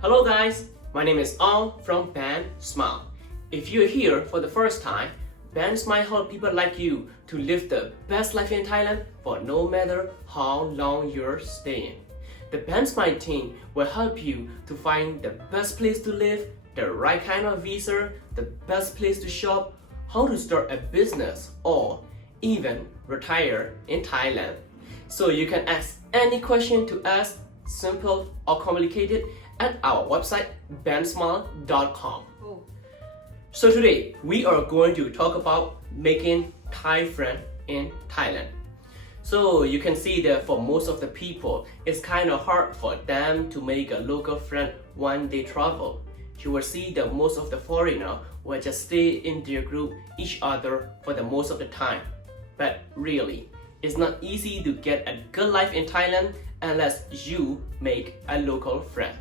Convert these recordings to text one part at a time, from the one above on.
Hello guys, my name is Ong from Band Smile. If you're here for the first time, Band Smile help people like you to live the best life in Thailand for no matter how long you're staying. The Band Smile team will help you to find the best place to live, the right kind of visa, the best place to shop, how to start a business, or even retire in Thailand. So you can ask any question to us, simple or complicated, at our website bandsmile.com. So today we are going to talk about making Thai friend in Thailand. So you can see that for most of the people, it's kind of hard for them to make a local friend when they travel. You will see that most of the foreigner will just stay in their group each other for the most of the time. But really, it's not easy to get a good life in Thailand unless you make a local friend.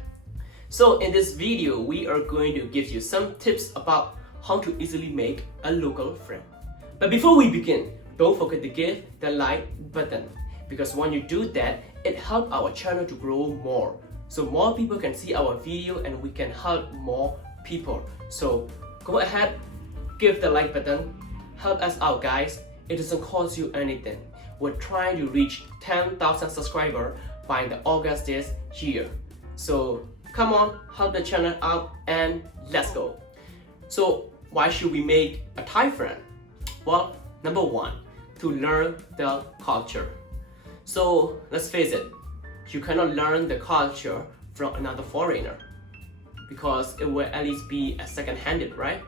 So in this video, we are going to give you some tips about how to easily make a local friend. But before we begin, don't forget to give the like button, because when you do that, it helps our channel to grow more. So more people can see our video and we can help more people. So go ahead, give the like button, help us out guys. It doesn't cost you anything. We're trying to reach 10,000 subscribers by the August this year. So come on, help the channel out and let's go. So why should we make a Thai friend? Well, number one, to learn the culture. So let's face it, you cannot learn the culture from another foreigner because it will at least be a second-handed, right?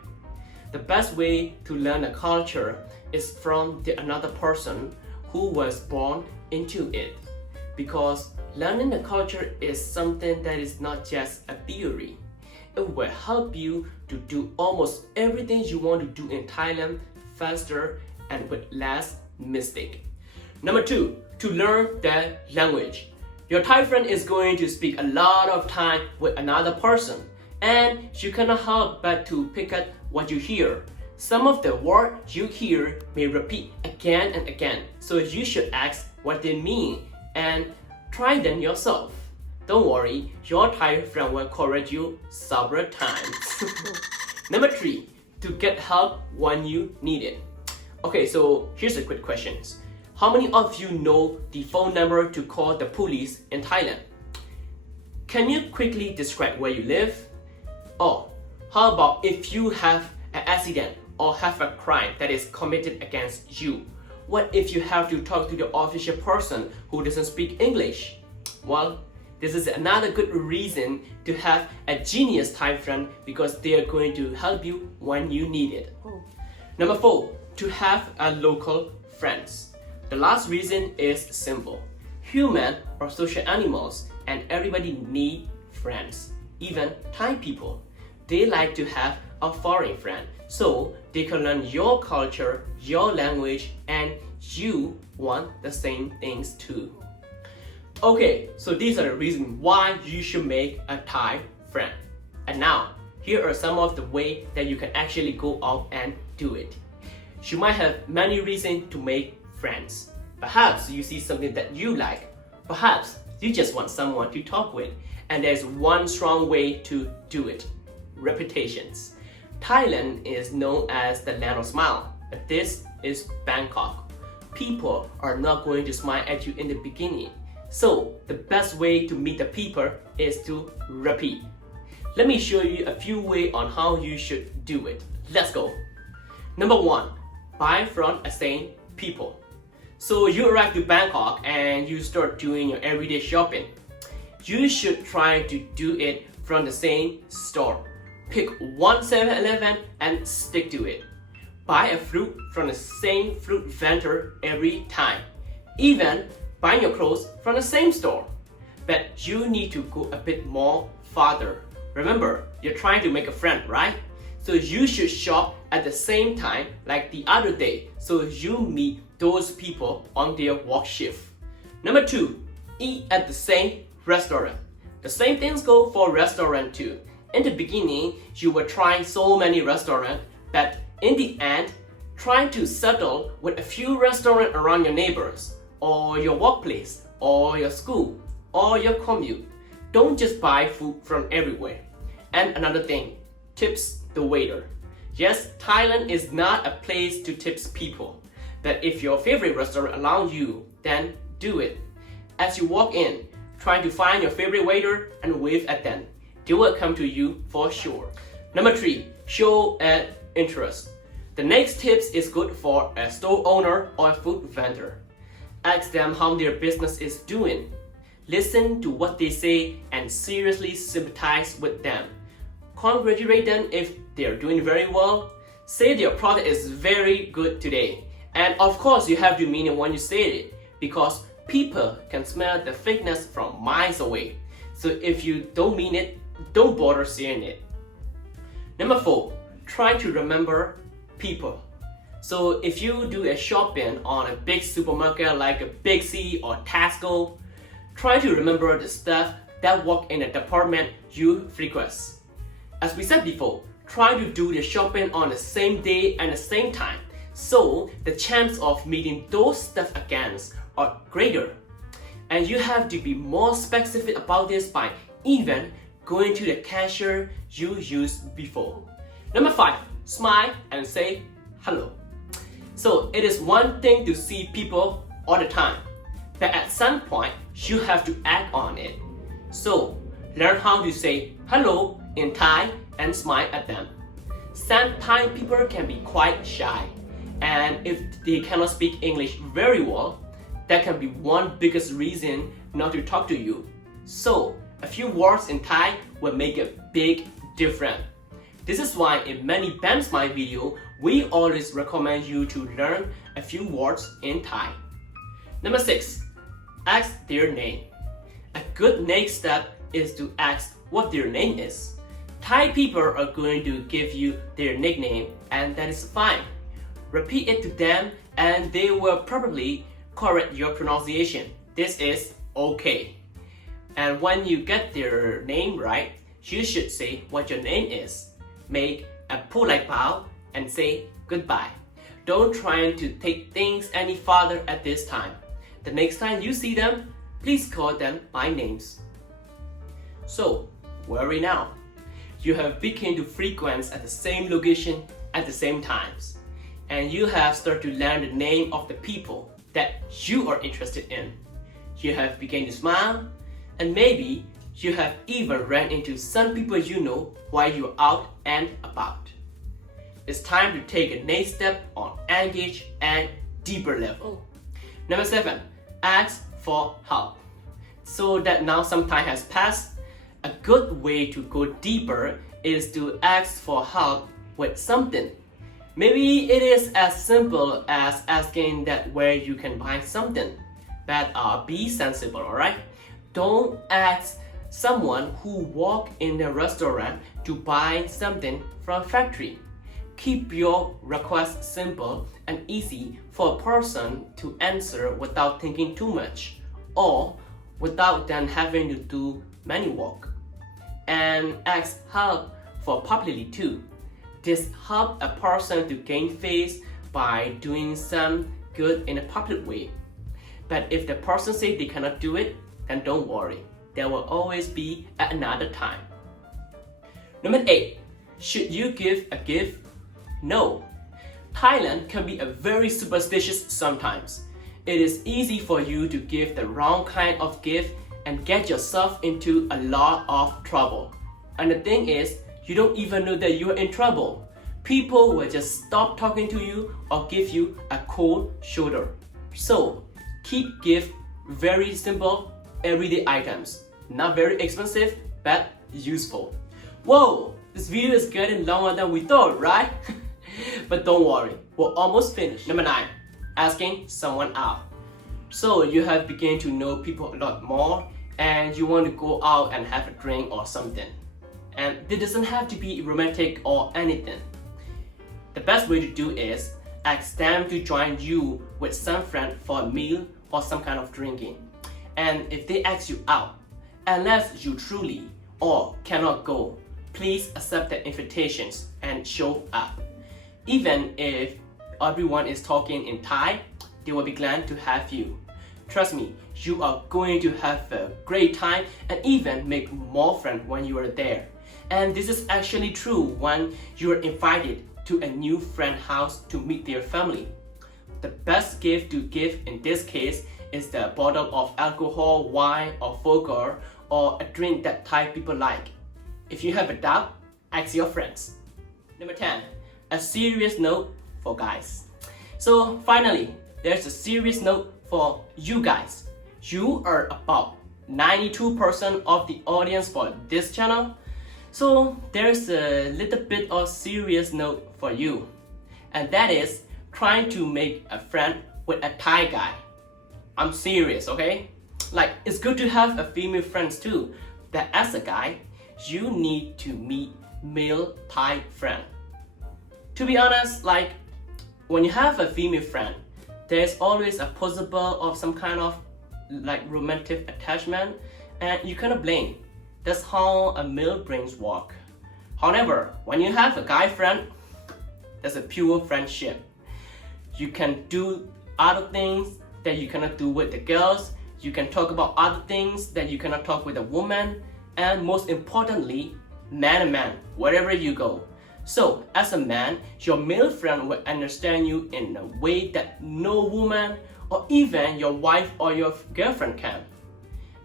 The best way to learn a culture is from another person who was born into it, because learning the culture is something that is not just a theory. It will help you to do almost everything you want to do in Thailand faster and with less mistake. Number two, to learn the language. Your Thai friend is going to speak a lot of time with another person, and you cannot help but to pick up what you hear. Some of the words you hear may repeat again and again, so you should ask what they mean and try them yourself. Don't worry, your Thai friend will correct you several times. Number three, to get help when you need it. Okay, so here's a quick question. How many of you know the phone number to call the police in Thailand? Can you quickly describe where you live? Or how about if you have an accident or have a crime that is committed against you? What if you have to talk to the official person who doesn't speak English? Well, this is another good reason to have a genius Thai friend, because they are going to help you when you need it. Number four, to have a local friends. The last reason is simple. Human are social animals and everybody need friends. Even Thai people, they like to have a foreign friend so they can learn your culture, your language, and you want the same things too. Okay, so these are the reasons why you should make a Thai friend. And now, here are some of the ways that you can actually go out and do it. You might have many reasons to make friends. Perhaps you see something that you like. Perhaps you just want someone to talk with. And there's one strong way to do it: reputations. Thailand is known as the land of smile, but this is Bangkok. People are not going to smile at you in the beginning. So the best way to meet the people is to repeat. Let me show you a few ways on how you should do it. Let's go. Number one, buy from the same people. So you arrive to Bangkok and you start doing your everyday shopping. You should try to do it from the same store. Pick one 7-Eleven and stick to it. Buy a fruit from the same fruit vendor every time. Even buy your clothes from the same store. But you need to go a bit more farther. Remember, you're trying to make a friend, right? So you should shop at the same time like the other day, so you meet those people on their work shift. Number two, eat at the same restaurant. The same things go for restaurant too. In the beginning, you will try so many restaurants, but in the end, try to settle with a few restaurants around your neighbors, or your workplace, or your school, or your commute. Don't just buy food from everywhere. And another thing, tips the waiter. Yes, Thailand is not a place to tips people, but if your favorite restaurant allows you, then do it. As you walk in, try to find your favorite waiter and wave at them. They will come to you for sure. Number 3, show an interest. The next tips is good for a store owner or a food vendor. Ask them how their business is doing. Listen to what they say and seriously sympathize with them. Congratulate them if they're doing very well. Say their product is very good today. And of course, you have to mean it when you say it, because people can smell the fakeness from miles away. So if you don't mean it, don't bother saying it. Number 4, try to remember people. So if you do a shopping on a big supermarket like a Big C or Tesco, try to remember the stuff that walk in a department you frequent. As we said before, try to do the shopping on the same day and the same time, so the chance of meeting those stuff again are greater. And you have to be more specific about this by even going to the cashier you used before. Number 5, smile and say hello. So it is one thing to see people all the time, but at some point you have to act on it. So learn how to say hello in Thai and smile at them. Some Thai people can be quite shy, and if they cannot speak English very well, that can be one biggest reason not to talk to you. So a few words in Thai will make a big difference. This is why in many Band Smile videos, we always recommend you to learn a few words in Thai. Number 6, ask their name. A good next step is to ask what their name is. Thai people are going to give you their nickname, and that is fine. Repeat it to them and they will probably correct your pronunciation. This is okay. And when you get their name right, you should say what your name is. Make a polite bow and say goodbye. Don't try to take things any farther at this time. The next time you see them, please call them by names. So, where are we now? You have begun to frequent at the same location at the same times, and you have started to learn the name of the people that you are interested in. You have begun to smile, and maybe you have even ran into some people you know while you're out and about. It's time to take a next step on engage and deeper level. Number 7, ask for help. So that now some time has passed, a good way to go deeper is to ask for help with something. Maybe it is as simple as asking that where you can buy something, but be sensible, alright? Don't ask someone who walk in a restaurant to buy something from factory. Keep your request simple and easy for a person to answer without thinking too much, or without them having to do many work. And ask help for publicly too. This helps a person to gain faith by doing some good in a public way. But if the person says they cannot do it, then don't worry. There will always be another time. Number 8, should you give a gift? No. Thailand can be a very superstitious sometimes. It is easy for you to give the wrong kind of gift and get yourself into a lot of trouble. And the thing is, you don't even know that you're in trouble. People will just stop talking to you or give you a cold shoulder. So, keep gift very simple, everyday items. Not very expensive, but useful. Whoa, this video is getting longer than we thought, right? But don't worry, we're almost finished. Number 9, asking someone out. So you have begun to know people a lot more and you want to go out and have a drink or something. And it doesn't have to be romantic or anything. The best way to do is ask them to join you with some friend for a meal or some kind of drinking. And if they ask you out, unless you truly or cannot go, please accept the invitations and show up. Even if everyone is talking in Thai, they will be glad to have you. Trust me, you are going to have a great time and even make more friends when you are there. And this is actually true when you are invited to a new friend's house to meet their family. The best gift to give in this case is the bottle of alcohol, wine or vodka or a drink that Thai people like. If you have a doubt, ask your friends. Number 10. A serious note for guys. So finally, there's a serious note for you guys. You are about 92% of the audience for this channel. So there's a little bit of serious note for you. And that is trying to make a friend with a Thai guy. I'm serious, okay? Like, it's good to have a female friends too, but as a guy, you need to meet male Thai friend. To be honest, like, when you have a female friend, there's always a possible of some kind of like romantic attachment, and you cannot blame. That's how a male brains work. However, when you have a guy friend, that's a pure friendship. You can do other things that you cannot do with the girls. You can talk about other things that you cannot talk with a woman. And most importantly, man to man, wherever you go. So as a man, your male friend will understand you in a way that no woman or even your wife or your girlfriend can.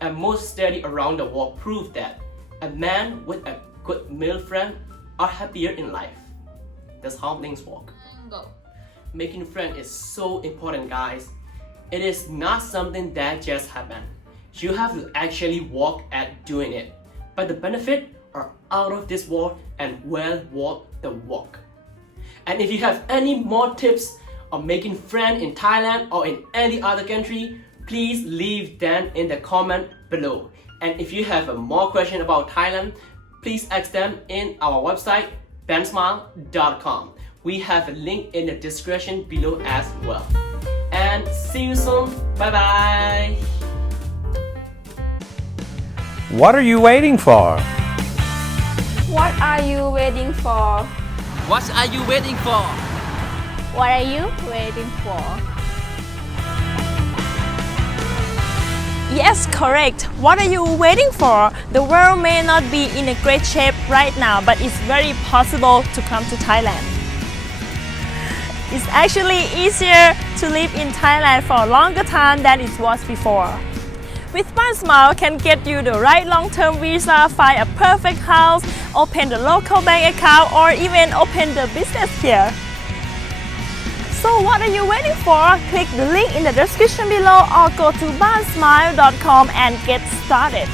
And most studies around the world prove that a man with a good male friend are happier in life. That's how things work. Go. Making friends is so important, guys. It is not something that just happens. You have to actually work at doing it. But the benefits are out of this world and well worth the work. And if you have any more tips on making friends in Thailand or in any other country, please leave them in the comment below. And if you have more questions about Thailand, please ask them in our website, bensmile.com. We have a link in the description below as well. And see you soon. Bye bye. What are you waiting for? What are you waiting for? What are you waiting for? What are you waiting for? Yes, correct. What are you waiting for? The world may not be in a great shape right now, but it's very possible to come to Thailand. It's actually easier to live in Thailand for a longer time than it was before. With One Smile can get you the right long-term visa, find a perfect house, open the local bank account, or even open the business here. So what are you waiting for? Click the link in the description below or go to bansmile.com and get started.